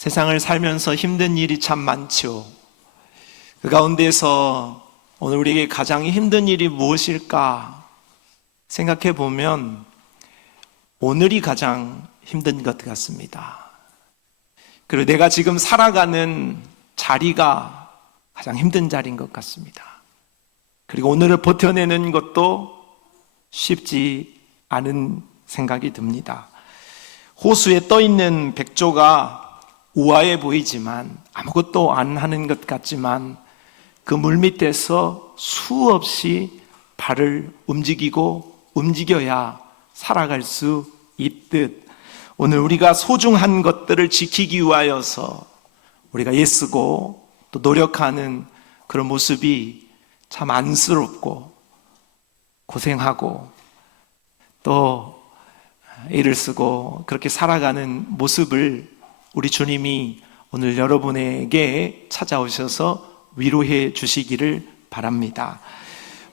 세상을 살면서 힘든 일이 참 많죠. 그 가운데서 오늘 우리에게 가장 힘든 일이 무엇일까 생각해 보면 오늘이 가장 힘든 것 같습니다. 그리고 내가 지금 살아가는 자리가 가장 힘든 자리인 것 같습니다. 그리고 오늘을 버텨내는 것도 쉽지 않은 생각이 듭니다. 호수에 떠있는 백조가 우아해 보이지만 아무것도 안 하는 것 같지만 그 물밑에서 수없이 발을 움직여야 살아갈 수 있듯 오늘 우리가 소중한 것들을 지키기 위하여서 우리가 애쓰고 또 노력하는 그런 모습이 참 안쓰럽고 고생하고 또 애를 쓰고 그렇게 살아가는 모습을 우리 주님이 오늘 여러분에게 찾아오셔서 위로해 주시기를 바랍니다.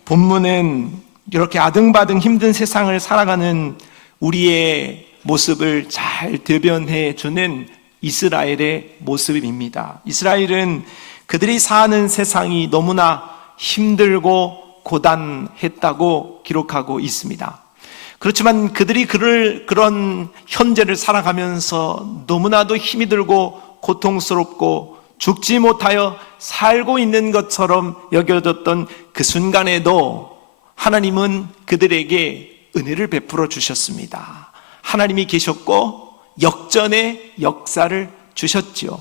본문은 이렇게 아등바등 힘든 세상을 살아가는 우리의 모습을 잘 대변해 주는 이스라엘의 모습입니다. 이스라엘은 그들이 사는 세상이 너무나 힘들고 고단했다고 기록하고 있습니다. 그렇지만 그들이 그런 현재를 살아가면서 너무나도 힘이 들고 고통스럽고 죽지 못하여 살고 있는 것처럼 여겨졌던 그 순간에도 하나님은 그들에게 은혜를 베풀어 주셨습니다. 하나님이 계셨고 역전의 역사를 주셨죠.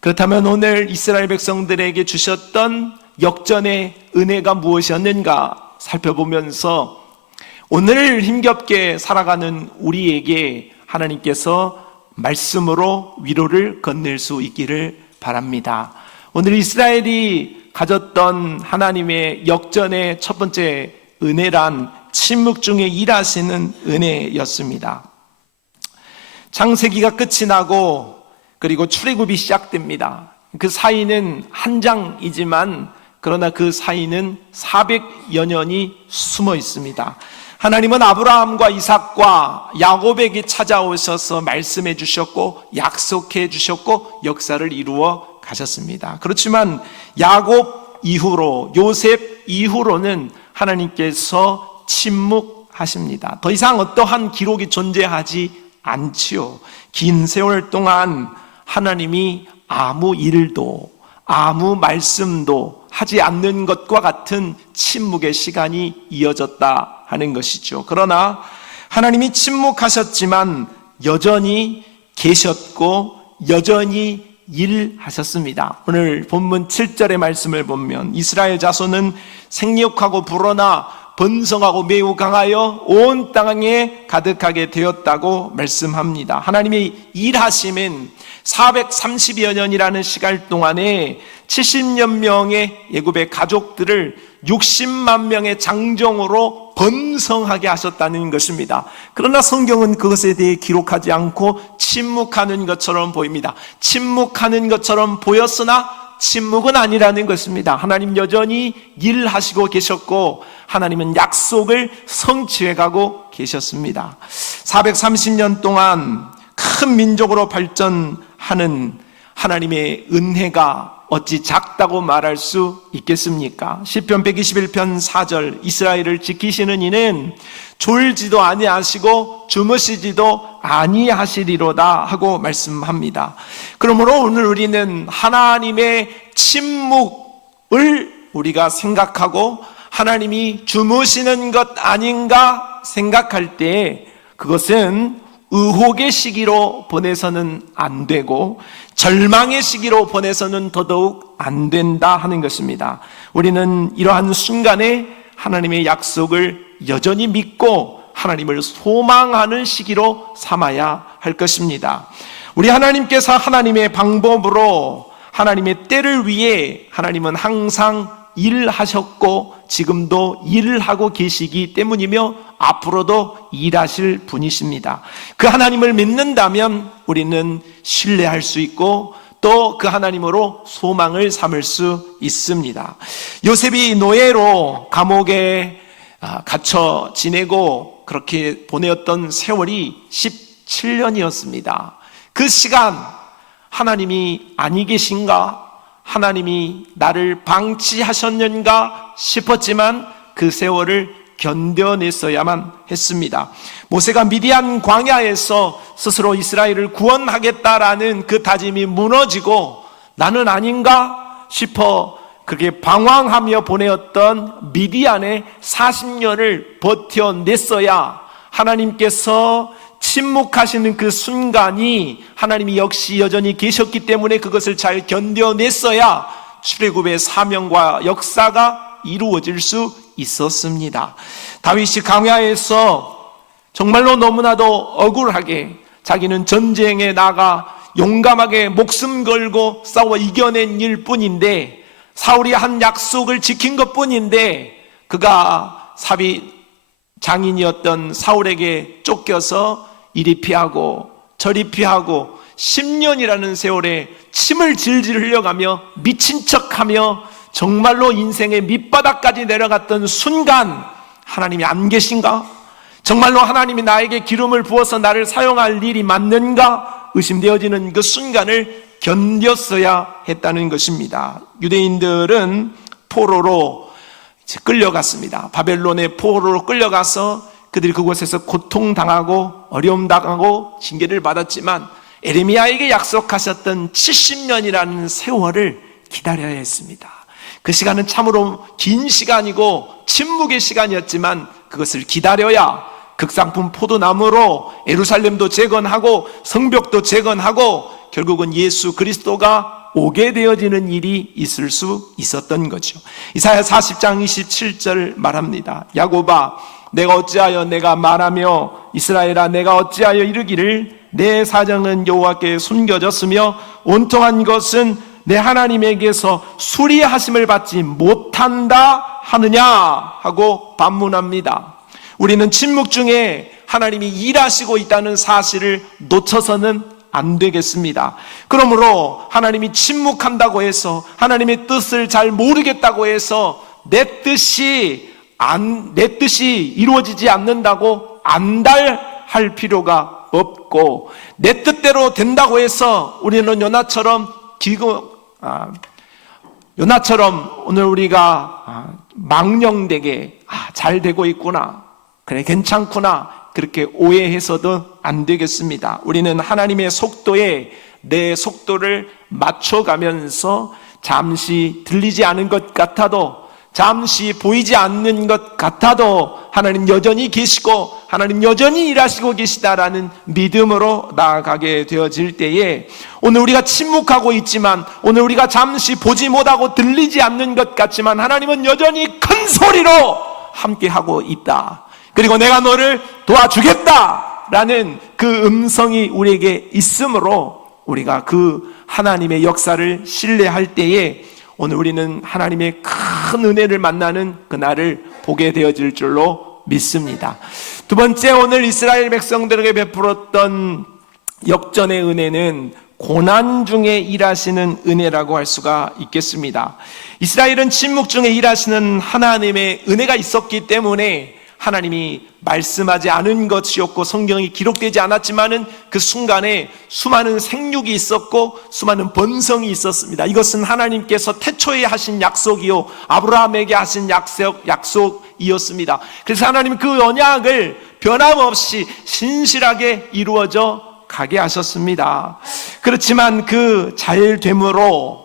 그렇다면 오늘 이스라엘 백성들에게 주셨던 역전의 은혜가 무엇이었는가 살펴보면서 오늘 힘겹게 살아가는 우리에게 하나님께서 말씀으로 위로를 건넬 수 있기를 바랍니다. 오늘 이스라엘이 가졌던 하나님의 역전의 첫 번째 은혜란 침묵 중에 일하시는 은혜였습니다. 창세기가 끝이 나고 그리고 출애굽이 시작됩니다. 그 사이는 한 장이지만 그러나 그 사이는 400여 년이 숨어 있습니다. 하나님은 아브라함과 이삭과 야곱에게 찾아오셔서 말씀해 주셨고 약속해 주셨고 역사를 이루어 가셨습니다. 그렇지만 야곱 이후로 요셉 이후로는 하나님께서 침묵하십니다. 더 이상 어떠한 기록이 존재하지 않지요. 긴 세월 동안 하나님이 아무 일도 아무 말씀도 하지 않는 것과 같은 침묵의 시간이 이어졌다 하는 것이죠. 그러나 하나님이 침묵하셨지만 여전히 계셨고 여전히 일하셨습니다. 오늘 본문 7절의 말씀을 보면 이스라엘 자손은 생육하고 불어나 번성하고 매우 강하여 온 땅에 가득하게 되었다고 말씀합니다. 하나님이 일하심은 430여 년이라는 시간 동안에 70여 명의 애굽의 가족들을 60만 명의 장정으로 번성하게 하셨다는 것입니다. 그러나 성경은 그것에 대해 기록하지 않고 침묵하는 것처럼 보입니다. 침묵하는 것처럼 보였으나 침묵은 아니라는 것입니다. 하나님 여전히 일하시고 계셨고 하나님은 약속을 성취해가고 계셨습니다. 430년 동안 큰 민족으로 발전하는 하나님의 은혜가 어찌 작다고 말할 수 있겠습니까? 시편 121편 4절 이스라엘을 지키시는 이는 졸지도 아니하시고 주무시지도 아니하시리로다 하고 말씀합니다. 그러므로 오늘 우리는 하나님의 침묵을 우리가 생각하고 하나님이 주무시는 것 아닌가 생각할 때 그것은 의혹의 시기로 보내서는 안 되고 절망의 시기로 보내서는 더더욱 안 된다 하는 것입니다. 우리는 이러한 순간에 하나님의 약속을 여전히 믿고 하나님을 소망하는 시기로 삼아야 할 것입니다. 우리 하나님께서 하나님의 방법으로 하나님의 때를 위해 하나님은 항상 일하셨고 지금도 일을 하고 계시기 때문이며 앞으로도 일하실 분이십니다. 그 하나님을 믿는다면 우리는 신뢰할 수 있고 또 그 하나님으로 소망을 삼을 수 있습니다. 요셉이 노예로 감옥에 갇혀 지내고 그렇게 보내었던 세월이 17년이었습니다. 그 시간 하나님이 아니 계신가? 하나님이 나를 방치하셨는가 싶었지만 그 세월을 견뎌냈어야만 했습니다. 모세가 미디안 광야에서 스스로 이스라엘을 구원하겠다라는 그 다짐이 무너지고 나는 아닌가 싶어 그렇게 방황하며 보내었던 미디안의 40년을 버텨냈어야 하나님께서 침묵하시는 그 순간이 하나님이 역시 여전히 계셨기 때문에 그것을 잘 견뎌냈어야 출애굽의 사명과 역사가 이루어질 수 있었습니다. 다윗이 광야에서 정말로 너무나도 억울하게 자기는 전쟁에 나가 용감하게 목숨 걸고 싸워 이겨낸 일뿐인데 사울이 한 약속을 지킨 것뿐인데 그가 사비 장인이었던 사울에게 쫓겨서 이리 피하고 저리 피하고 10년이라는 세월에 침을 질질 흘려가며 미친 척하며 정말로 인생의 밑바닥까지 내려갔던 순간 하나님이 안 계신가? 정말로 하나님이 나에게 기름을 부어서 나를 사용할 일이 맞는가? 의심되어지는 그 순간을 견뎠어야 했다는 것입니다. 유대인들은 포로로 끌려갔습니다. 바벨론의 포로로 끌려가서 그들이 그곳에서 고통당하고 어려움당하고 징계를 받았지만 에레미야에게 약속하셨던 70년이라는 세월을 기다려야 했습니다. 그 시간은 참으로 긴 시간이고 침묵의 시간이었지만 그것을 기다려야 극상품 포도나무로 예루살렘도 재건하고 성벽도 재건하고 결국은 예수 그리스도가 오게 되어지는 일이 있을 수 있었던 거죠. 이사야 40장 27절 말합니다. 야곱아 내가 어찌하여 내가 말하며 이스라엘아 내가 어찌하여 이르기를 내 사정은 여호와께 숨겨졌으며 온통한 것은 내 하나님에게서 수리하심을 받지 못한다 하느냐 하고 반문합니다. 우리는 침묵 중에 하나님이 일하시고 있다는 사실을 놓쳐서는 안 되겠습니다. 그러므로 하나님이 침묵한다고 해서 하나님의 뜻을 잘 모르겠다고 해서 내 뜻이 이루어지지 않는다고 안달할 필요가 없고 내 뜻대로 된다고 해서 우리는 요나처럼 오늘 우리가 망령되게 잘 되고 있구나 그래 괜찮구나 그렇게 오해해서도 안 되겠습니다. 우리는 하나님의 속도에 내 속도를 맞춰가면서 잠시 들리지 않은 것 같아도 잠시 보이지 않는 것 같아도 하나님 여전히 계시고 하나님 여전히 일하시고 계시다라는 믿음으로 나아가게 되어질 때에 오늘 우리가 침묵하고 있지만 오늘 우리가 잠시 보지 못하고 들리지 않는 것 같지만 하나님은 여전히 큰 소리로 함께하고 있다. 그리고 내가 너를 도와주겠다라는 그 음성이 우리에게 있으므로 우리가 그 하나님의 역사를 신뢰할 때에 오늘 우리는 하나님의 큰 은혜를 만나는 그날을 보게 되어질 줄로 믿습니다. 두 번째, 오늘 이스라엘 백성들에게 베풀었던 역전의 은혜는 고난 중에 일하시는 은혜라고 할 수가 있겠습니다. 이스라엘은 침묵 중에 일하시는 하나님의 은혜가 있었기 때문에 하나님이 말씀하지 않은 것이었고 성경이 기록되지 않았지만은 그 순간에 수많은 생육이 있었고 수많은 번성이 있었습니다. 이것은 하나님께서 태초에 하신 약속이요 아브라함에게 하신 약속이었습니다. 그래서 하나님 그 언약을 변함없이 신실하게 이루어져 가게 하셨습니다. 그렇지만 그 잘됨으로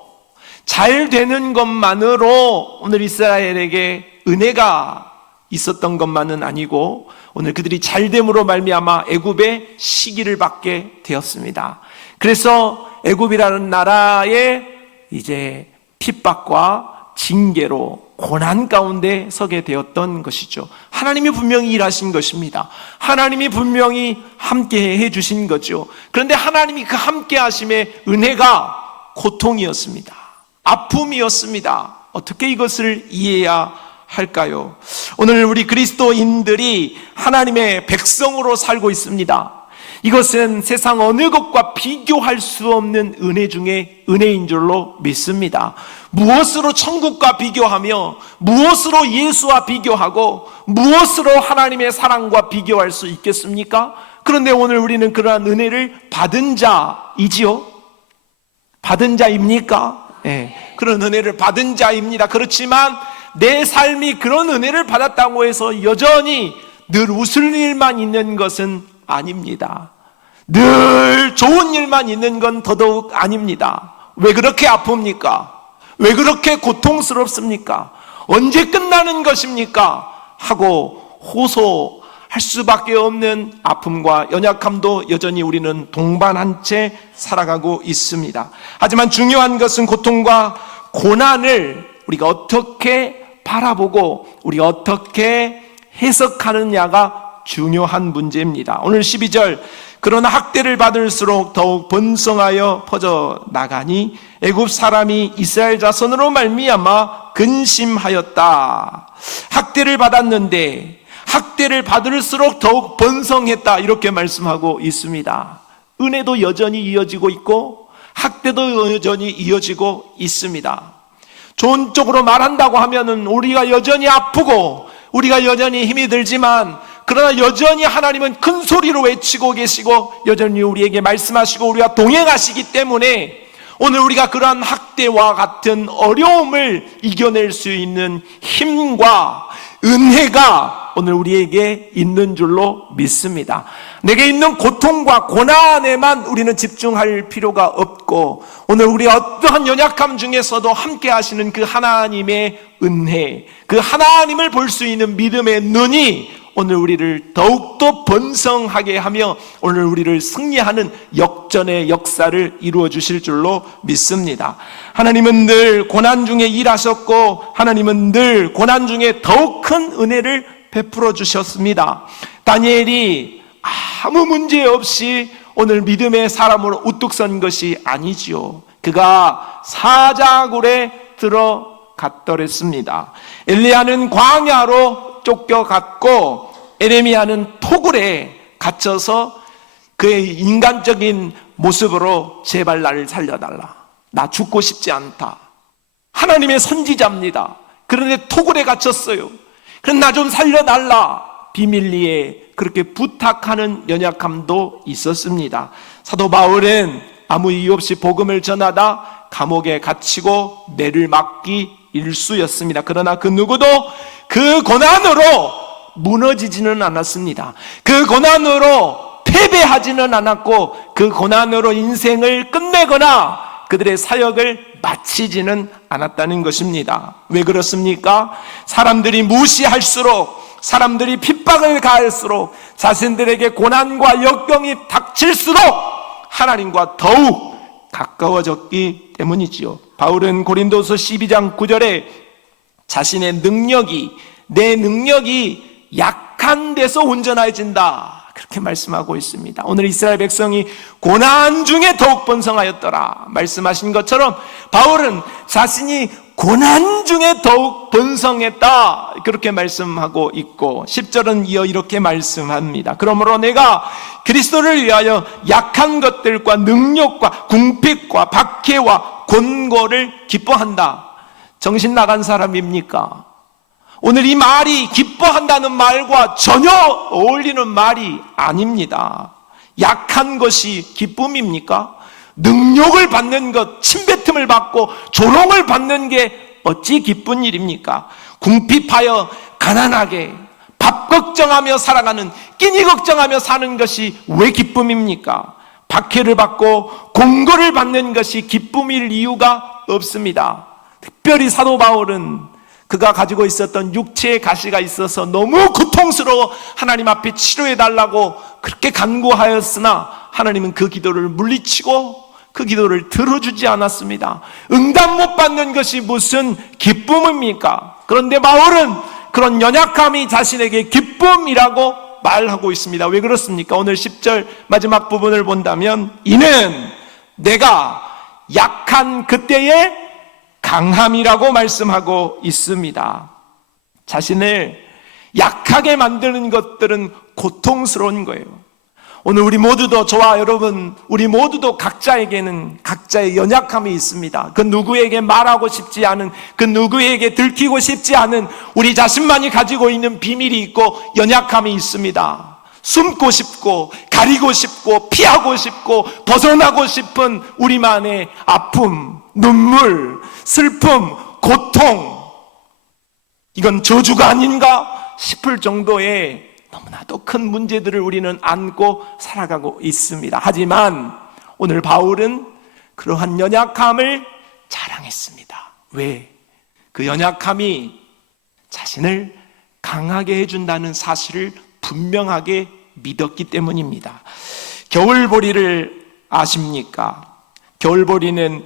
잘 되는 것만으로 오늘 이스라엘에게 은혜가 있었던 것만은 아니고 오늘 그들이 잘됨으로 말미암아 애굽의 시기를 받게 되었습니다. 그래서 애굽이라는 나라에 이제 핍박과 징계로 고난 가운데 서게 되었던 것이죠. 하나님이 분명히 일하신 것입니다. 하나님이 분명히 함께 해주신 거죠. 그런데 하나님이 그 함께 하심의 은혜가 고통이었습니다. 아픔이었습니다. 어떻게 이것을 이해해야 할까요? 오늘 우리 그리스도인들이 하나님의 백성으로 살고 있습니다. 이것은 세상 어느 것과 비교할 수 없는 은혜 중에 은혜인 줄로 믿습니다. 무엇으로 천국과 비교하며 무엇으로 예수와 비교하고 무엇으로 하나님의 사랑과 비교할 수 있겠습니까? 그런데 오늘 우리는 그러한 은혜를 받은 자이지요. 받은 자입니까? 그런 은혜를 받은 자입니다. 그렇지만 내 삶이 그런 은혜를 받았다고 해서 여전히 늘 웃을 일만 있는 것은 아닙니다. 늘 좋은 일만 있는 건 더더욱 아닙니다. 왜 그렇게 아픕니까? 왜 그렇게 고통스럽습니까? 언제 끝나는 것입니까? 하고 호소할 수밖에 없는 아픔과 연약함도 여전히 우리는 동반한 채 살아가고 있습니다. 하지만 중요한 것은 고통과 고난을 우리가 어떻게 바라보고 우리가 어떻게 해석하느냐가 중요한 문제입니다. 오늘 12절, 그러나 학대를 받을수록 더욱 번성하여 퍼져나가니 애굽 사람이 이스라엘 자손으로 말미암아 근심하였다. 학대를 받았는데 학대를 받을수록 더욱 번성했다, 이렇게 말씀하고 있습니다. 은혜도 여전히 이어지고 있고 학대도 여전히 이어지고 있습니다. 좋은 쪽으로 말한다고 하면은 우리가 여전히 아프고 우리가 여전히 힘이 들지만, 그러나 여전히 하나님은 큰 소리로 외치고 계시고 여전히 우리에게 말씀하시고 우리와 동행하시기 때문에 오늘 우리가 그러한 학대와 같은 어려움을 이겨낼 수 있는 힘과 은혜가 오늘 우리에게 있는 줄로 믿습니다. 내게 있는 고통과 고난에만 우리는 집중할 필요가 없고, 오늘 우리가 어떠한 연약함 중에서도 함께 하시는 그 하나님의 은혜, 그 하나님을 볼 수 있는 믿음의 눈이 오늘 우리를 더욱더 번성하게 하며 오늘 우리를 승리하는 역전의 역사를 이루어 주실 줄로 믿습니다. 하나님은 늘 고난 중에 일하셨고 하나님은 늘 고난 중에 더욱 큰 은혜를 베풀어 주셨습니다. 다니엘이 아무 문제 없이 오늘 믿음의 사람으로 우뚝 선 것이 아니지요. 그가 사자굴에 들어갔더랬습니다. 엘리야는 광야로 쫓겨갔고 에레미야는 토굴에 갇혀서 그의 인간적인 모습으로 제발 나를 살려달라, 나 죽고 싶지 않다. 하나님의 선지자입니다. 그런데 토굴에 갇혔어요. 그럼 나 좀 살려달라 비밀리에 그렇게 부탁하는 연약함도 있었습니다. 사도 바울은 아무 이유 없이 복음을 전하다 감옥에 갇히고 매를 맞기 일쑤였습니다. 그러나 그 누구도 그 고난으로 무너지지는 않았습니다. 그 고난으로 패배하지는 않았고 그 고난으로 인생을 끝내거나 그들의 사역을 마치지는 않았다는 것입니다. 왜 그렇습니까? 사람들이 무시할수록, 사람들이 핍박을 가할수록, 자신들에게 고난과 역경이 닥칠수록 하나님과 더욱 가까워졌기 때문이지요. 바울은 고린도서 12장 9절에 자신의 내 능력이 약한 데서 온전해진다, 그렇게 말씀하고 있습니다. 오늘 이스라엘 백성이 고난 중에 더욱 번성하였더라 말씀하신 것처럼 바울은 자신이 고난 중에 더욱 번성했다, 그렇게 말씀하고 있고 10절은 이어 이렇게 말씀합니다. 그러므로 내가 그리스도를 위하여 약한 것들과 능력과 궁핍과 박해와 곤고를 기뻐한다. 정신 나간 사람입니까? 오늘 이 말이 기뻐한다는 말과 전혀 어울리는 말이 아닙니다. 약한 것이 기쁨입니까? 능력을 받는 것, 침뱉음을 받고 조롱을 받는 게 어찌 기쁜 일입니까? 궁핍하여 가난하게 밥 걱정하며 살아가는, 끼니 걱정하며 사는 것이 왜 기쁨입니까? 박해를 받고 공고를 받는 것이 기쁨일 이유가 없습니다. 특별히 사도 바울은 그가 가지고 있었던 육체의 가시가 있어서 너무 고통스러워 하나님 앞에 치료해달라고 그렇게 간구하였으나 하나님은 그 기도를 물리치고 그 기도를 들어주지 않았습니다. 응답 못 받는 것이 무슨 기쁨입니까? 그런데 바울은 그런 연약함이 자신에게 기쁨이라고 말하고 있습니다. 왜 그렇습니까? 오늘 10절 마지막 부분을 본다면 이는 내가 약한 그때의 강함이라고 말씀하고 있습니다. 자신을 약하게 만드는 것들은 고통스러운 거예요. 오늘 우리 모두도, 저와 여러분 우리 모두도 각자에게는 각자의 연약함이 있습니다. 그 누구에게 말하고 싶지 않은, 그 누구에게 들키고 싶지 않은 우리 자신만이 가지고 있는 비밀이 있고 연약함이 있습니다. 숨고 싶고 가리고 싶고 피하고 싶고 벗어나고 싶은 우리만의 아픔, 눈물, 슬픔, 고통, 이건 저주가 아닌가 싶을 정도의 너무나도 큰 문제들을 우리는 안고 살아가고 있습니다. 하지만 오늘 바울은 그러한 연약함을 자랑했습니다. 왜? 그 연약함이 자신을 강하게 해준다는 사실을 분명하게 믿었기 때문입니다. 겨울보리를 아십니까? 겨울보리는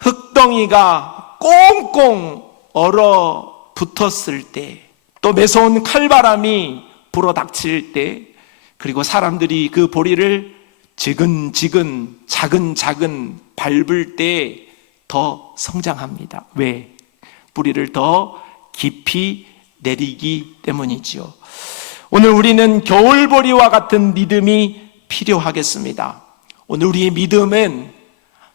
흙덩이가 꽁꽁 얼어붙었을 때, 또 매서운 칼바람이 불어닥칠 때, 그리고 사람들이 그 보리를 지근지근 차근차근 밟을 때 더 성장합니다. 왜? 뿌리를 더 깊이 내리기 때문이지요. 오늘 우리는 겨울보리와 같은 믿음이 필요하겠습니다. 오늘 우리의 믿음은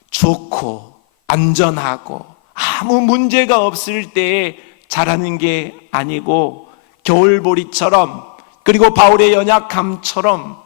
좋고 안전하고 아무 문제가 없을 때에 자라는 게 아니고, 겨울보리처럼, 그리고 바울의 연약함처럼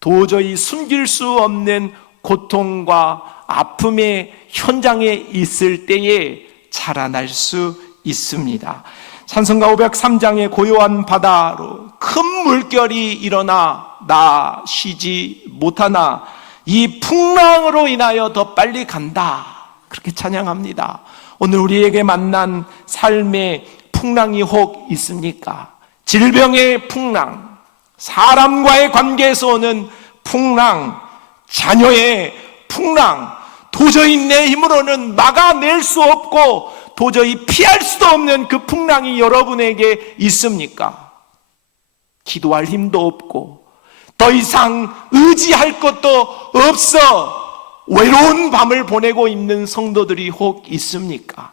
도저히 숨길 수 없는 고통과 아픔의 현장에 있을 때에 자라날 수 있습니다. 찬송가 503장의 고요한 바다로 큰 물결이 일어나 나 쉬지 못하나 이 풍랑으로 인하여 더 빨리 간다, 그렇게 찬양합니다. 오늘 우리에게 만난 삶의 풍랑이 혹 있습니까? 질병의 풍랑, 사람과의 관계에서 오는 풍랑, 자녀의 풍랑, 도저히 내 힘으로는 막아낼 수 없고 도저히 피할 수도 없는 그 풍랑이 여러분에게 있습니까? 기도할 힘도 없고 더 이상 의지할 것도 없어 외로운 밤을 보내고 있는 성도들이 혹 있습니까?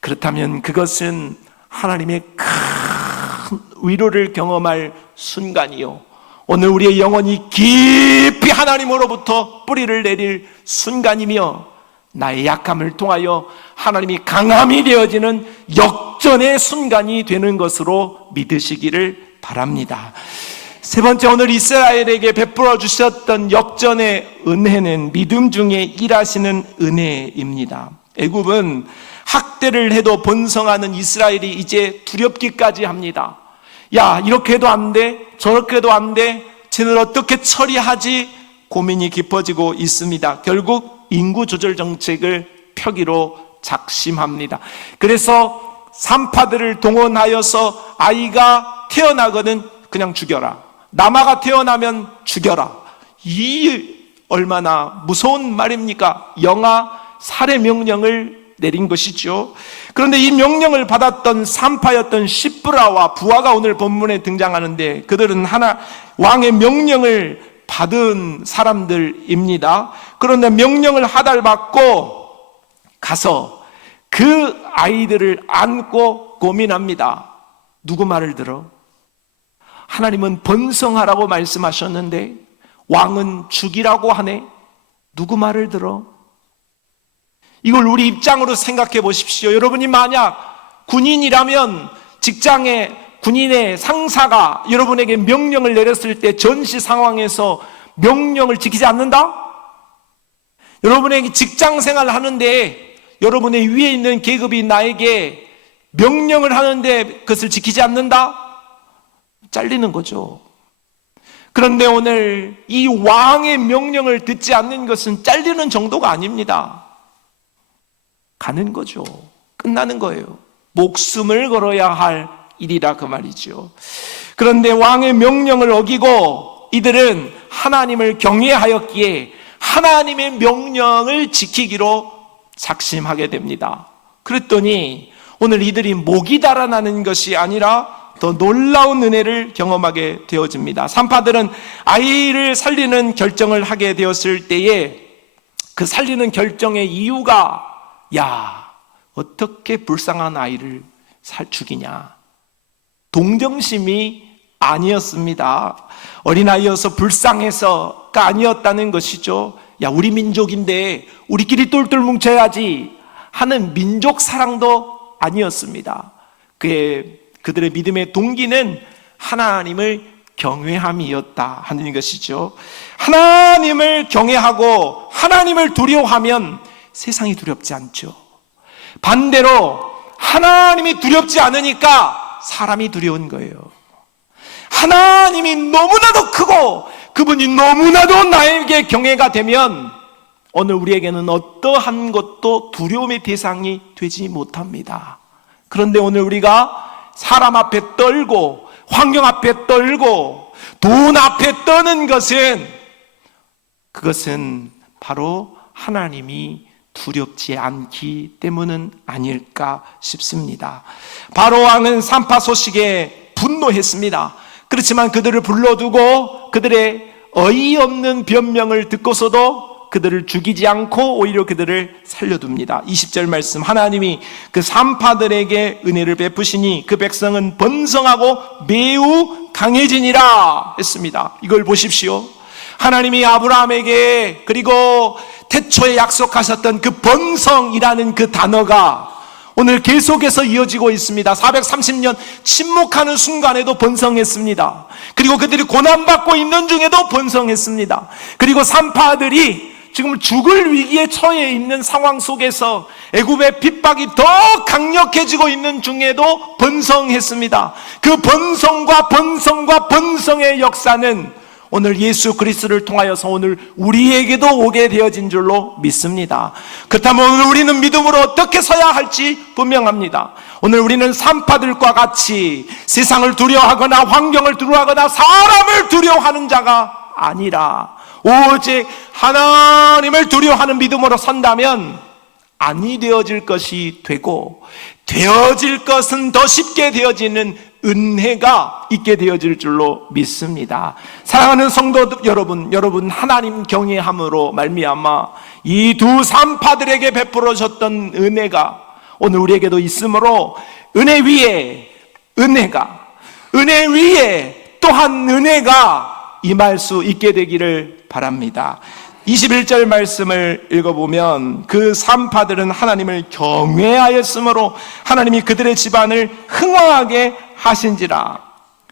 그렇다면 그것은 하나님의 큰 위로를 경험할 순간이요, 오늘 우리의 영혼이 깊이 하나님으로부터 뿌리를 내릴 순간이며, 나의 약함을 통하여 하나님이 강함이 되어지는 역전의 순간이 되는 것으로 믿으시기를 바랍니다. 세 번째, 오늘 이스라엘에게 베풀어 주셨던 역전의 은혜는 믿음 중에 일하시는 은혜입니다. 애굽은 학대를 해도 번성하는 이스라엘이 이제 두렵기까지 합니다. 야, 이렇게 해도 안 돼, 저렇게 해도 안 돼, 쟤는 어떻게 처리하지? 고민이 깊어지고 있습니다. 결국 인구 조절 정책을 펴기로 작심합니다. 그래서 산파들을 동원하여서 아이가 태어나거든 그냥 죽여라, 남아가 태어나면 죽여라. 이 얼마나 무서운 말입니까? 영아 살해 명령을 내린 것이죠. 그런데 이 명령을 받았던 산파였던 시브라와 부하가 오늘 본문에 등장하는데, 그들은 하나 왕의 명령을 받은 사람들입니다. 그런데 명령을 하달받고 가서 그 아이들을 안고 고민합니다. 누구 말을 들어? 하나님은 번성하라고 말씀하셨는데 왕은 죽이라고 하네. 누구 말을 들어? 이걸 우리 입장으로 생각해 보십시오. 여러분이 만약 군인이라면 직장에 군인의 상사가 여러분에게 명령을 내렸을 때 전시 상황에서 명령을 지키지 않는다? 여러분에게 직장 생활을 하는데 여러분의 위에 있는 계급이 나에게 명령을 하는데 그것을 지키지 않는다? 잘리는 거죠. 그런데 오늘 이 왕의 명령을 듣지 않는 것은 잘리는 정도가 아닙니다. 가는 거죠. 끝나는 거예요. 목숨을 걸어야 할 일이라 그 말이죠. 그런데 왕의 명령을 어기고 이들은 하나님을 경외하였기에 하나님의 명령을 지키기로 작심하게 됩니다. 그랬더니 오늘 이들이 목이 달아나는 것이 아니라 더 놀라운 은혜를 경험하게 되어집니다. 산파들은 아이를 살리는 결정을 하게 되었을 때에 그 살리는 결정의 이유가, 야, 어떻게 불쌍한 아이를 죽이냐, 동정심이 아니었습니다. 어린아이여서 불쌍해서가 아니었다는 것이죠. 야, 우리 민족인데 우리끼리 똘똘 뭉쳐야지 하는 민족 사랑도 아니었습니다. 그들의 믿음의 동기는 하나님을 경외함이었다 하는 것이죠. 하나님을 경외하고 하나님을 두려워하면 세상이 두렵지 않죠. 반대로 하나님이 두렵지 않으니까 사람이 두려운 거예요. 하나님이 너무나도 크고 그분이 너무나도 나에게 경외가 되면 오늘 우리에게는 어떠한 것도 두려움의 대상이 되지 못합니다. 그런데 오늘 우리가 사람 앞에 떨고 환경 앞에 떨고 돈 앞에 떠는 그것은 바로 하나님이 두렵지 않기 때문은 아닐까 싶습니다. 바로 왕은 산파 소식에 분노했습니다. 그렇지만 그들을 불러두고 그들의 어이없는 변명을 듣고서도 그들을 죽이지 않고 오히려 그들을 살려둡니다. 20절 말씀, 하나님이 그 산파들에게 은혜를 베푸시니 그 백성은 번성하고 매우 강해지니라 했습니다. 이걸 보십시오. 하나님이 아브라함에게 그리고 태초에 약속하셨던 그 번성이라는 그 단어가 오늘 계속해서 이어지고 있습니다. 430년 침묵하는 순간에도 번성했습니다. 그리고 그들이 고난받고 있는 중에도 번성했습니다. 그리고 산파들이 지금 죽을 위기에 처해 있는 상황 속에서 애굽의 핍박이 더 강력해지고 있는 중에도 번성했습니다. 그 번성과 번성의 역사는 오늘 예수 그리스도를 통하여서 오늘 우리에게도 오게 되어진 줄로 믿습니다. 그렇다면 오늘 우리는 믿음으로 어떻게 서야 할지 분명합니다. 오늘 우리는 산파들과 같이 세상을 두려워하거나 환경을 두려워하거나 사람을 두려워하는 자가 아니라 오직 하나님을 두려워하는 믿음으로 선다면 아니 되어질 것이 되고 되어질 것은 더 쉽게 되어지는 은혜가 있게 되어질 줄로 믿습니다. 사랑하는 성도 여러분 하나님 경외함으로 말미암아 이 두 산파들에게 베풀어졌던 은혜가 오늘 우리에게도 있으므로 은혜 위에 또한 은혜가 임할 수 있게 되기를 바랍니다. 21절 말씀을 읽어보면 그 산파들은 하나님을 경외하였으므로 하나님이 그들의 집안을 흥왕하게 하신지라.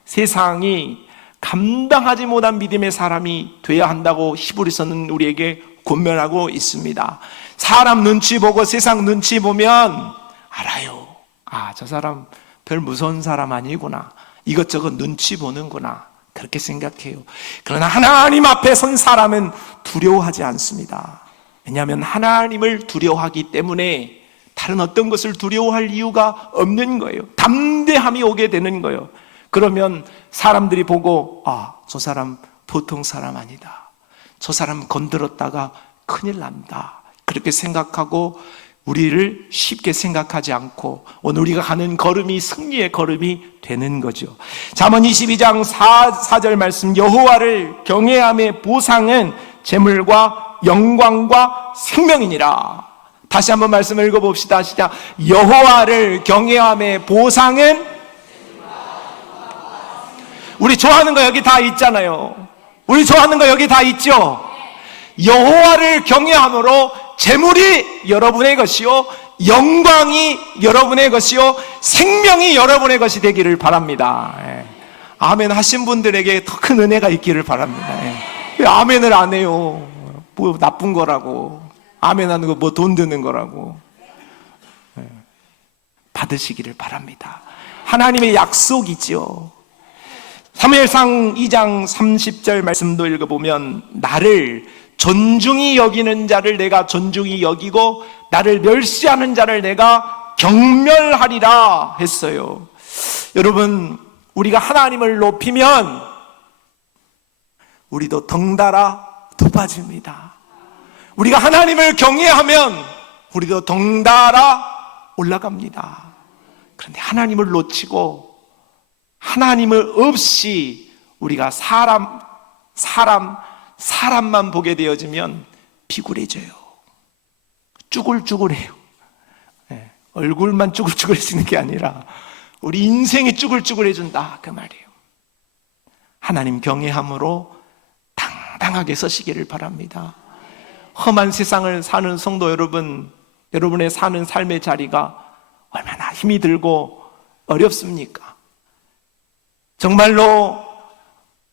세상이 감당하지 못한 믿음의 사람이 되어야 한다고 히브리서는 우리에게 권면하고 있습니다. 사람 눈치 보고 세상 눈치 보면 알아요. 저 사람 별 무서운 사람 아니구나. 이것저것 눈치 보는구나. 그렇게 생각해요. 그러나 하나님 앞에 선 사람은 두려워하지 않습니다. 왜냐하면 하나님을 두려워하기 때문에 다른 어떤 것을 두려워할 이유가 없는 거예요. 담대함이 오게 되는 거예요. 그러면 사람들이 보고 저 사람 보통 사람 아니다. 저 사람 건드렸다가 큰일 난다. 그렇게 생각하고 우리를 쉽게 생각하지 않고 오늘 우리가 가는 걸음이 승리의 걸음이 되는 거죠. 잠언 22장 4절 말씀, 여호와를 경외함의 보상은 재물과 영광과 생명이니라. 다시 한번 말씀을 읽어봅시다. 시작. 여호와를 경외함의 보상은, 우리 좋아하는 거 여기 다 있잖아요. 우리 좋아하는 거 여기 다 있죠. 여호와를 경외함으로 재물이 여러분의 것이요, 영광이 여러분의 것이요, 생명이 여러분의 것이 되기를 바랍니다. 아멘 하신 분들에게 더 큰 은혜가 있기를 바랍니다. 왜 아멘을 안 해요? 뭐 나쁜 거라고, 아멘 하는 거 뭐 돈 드는 거라고. 받으시기를 바랍니다. 하나님의 약속이죠. 사무엘상 2장 30절 말씀도 읽어보면 나를 존중히 여기는 자를 내가 존중히 여기고 나를 멸시하는 자를 내가 경멸하리라 했어요. 여러분, 우리가 하나님을 높이면 우리도 덩달아 높아집니다. 우리가 하나님을 경외하면 우리도 덩달아 올라갑니다. 그런데 하나님을 놓치고 하나님을 없이 우리가 사람만 보게 되어지면 비굴해져요. 쭈글쭈글해요. 얼굴만 쭈글쭈글해지는 게 아니라 우리 인생이 쭈글쭈글해진다, 그 말이에요. 하나님 경외함으로 당당하게 서시기를 바랍니다. 험한 세상을 사는 성도 여러분, 여러분의 사는 삶의 자리가 얼마나 힘이 들고 어렵습니까? 정말로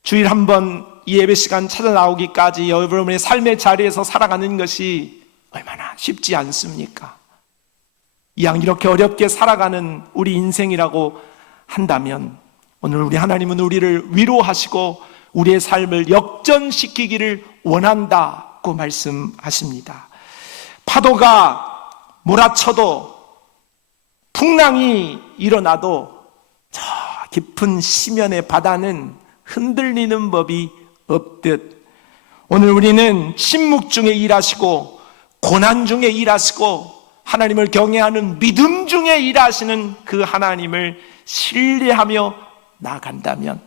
주일 한 번 이 예배 시간 찾아 나오기까지 여러분의 삶의 자리에서 살아가는 것이 얼마나 쉽지 않습니까? 이왕 이렇게 어렵게 살아가는 우리 인생이라고 한다면 오늘 우리 하나님은 우리를 위로하시고 우리의 삶을 역전시키기를 원한다고 말씀하십니다. 파도가 몰아쳐도 풍랑이 일어나도 저 깊은 심연의 바다는 흔들리는 법이 없듯 오늘 우리는 침묵 중에 일하시고 고난 중에 일하시고 하나님을 경외하는 믿음 중에 일하시는 그 하나님을 신뢰하며 나아간다면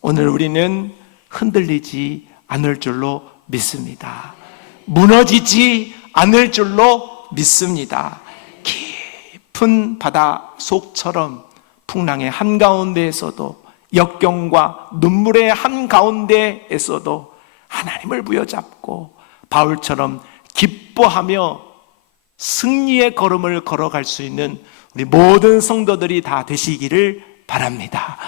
오늘 우리는 흔들리지 않을 줄로 믿습니다. 무너지지 않을 줄로 믿습니다. 깊은 바다 속처럼 풍랑의 한가운데에서도 역경과 눈물의 한가운데에서도 하나님을 부여잡고 바울처럼 기뻐하며 승리의 걸음을 걸어갈 수 있는 우리 모든 성도들이 다 되시기를 바랍니다.